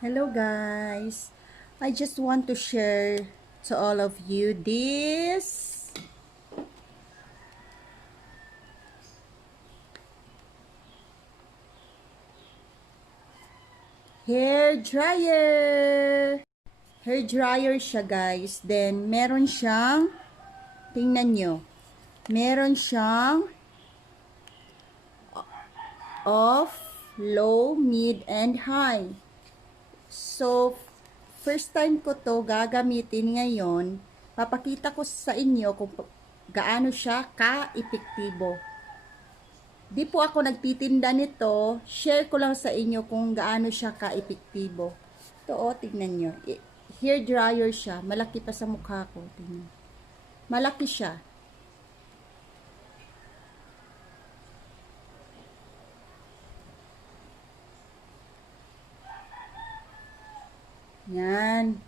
Hello guys, I just want to share to all of you this hair dryer. Hair dryer siya guys. Then meron siyang, tingnan nyo, meron siyang off, low, mid, and high. So, first time ko to gagamitin ngayon. Papakita ko sa inyo kung gaano siya ka-epektibo. Di po ako nagtitinda nito. Share ko lang sa inyo kung gaano siya ka-epektibo. Ito tignan nyo. Hair dryer siya. Malaki pa sa mukha ko. Tingnan. Malaki siya. Yan.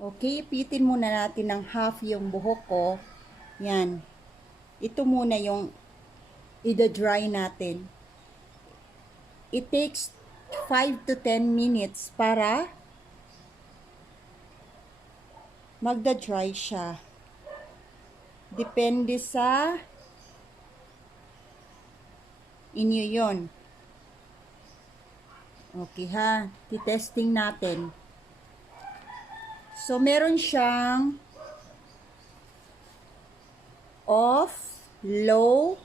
Okay, ipitin muna natin ng half yung buhok ko. Yan. Ito muna yung ida-dry natin. It takes 5 to 10 minutes para magda-dry siya. Depende sa inyo yon. Okay ha, titesting natin. So, meron siyang off, low,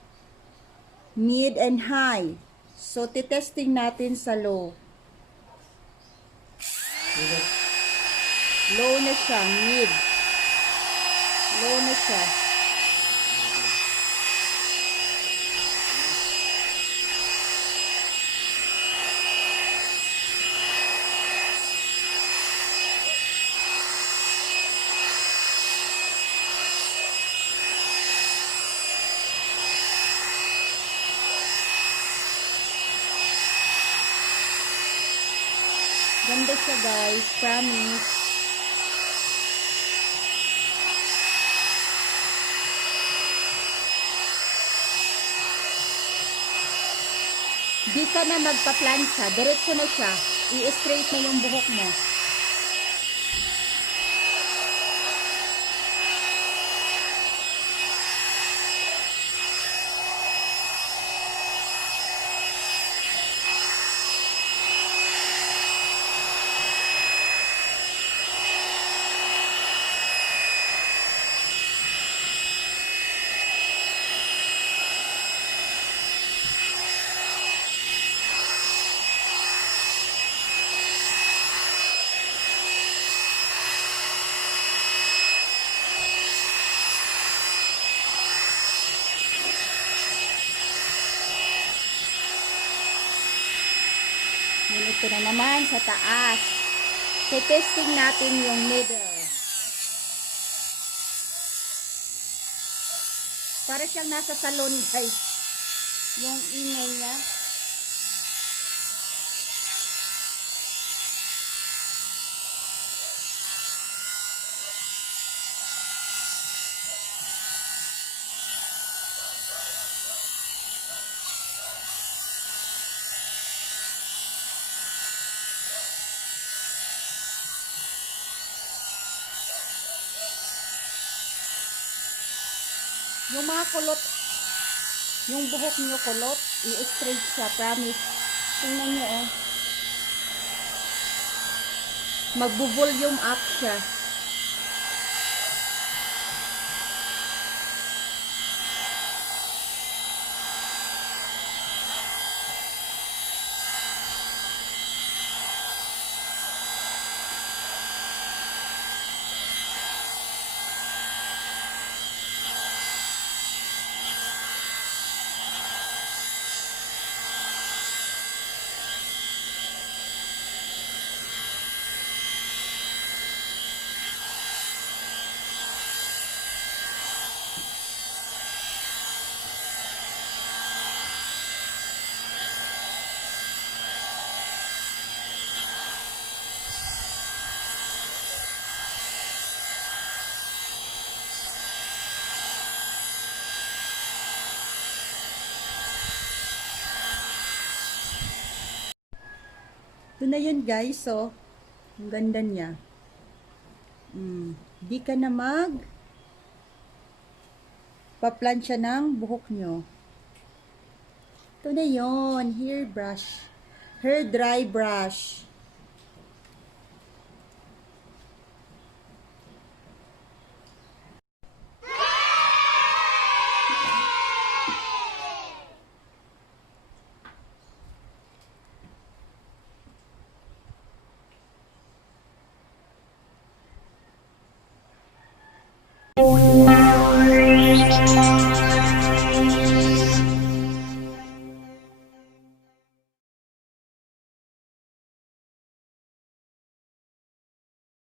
mid, and high. So, titesting natin sa low. Low na siya, mid. Low na siya. Ganda siya guys, promise. Di ka na magpa-plancha, diretso na siya. I-straight na yung buhok mo. Ito na naman sa taas. Testing natin yung middle. Para siyang nasa salon guys. Yung ingay niya. Yung mga kulot, yung buhok niyo kulot, i-straight siya, promise. Tingnan niyo oh. Magbo-volume up siya. na yun guys, so, ang ganda niya. Di ka na paplansya ng buhok nyo. Ito na yun, hair dry brush.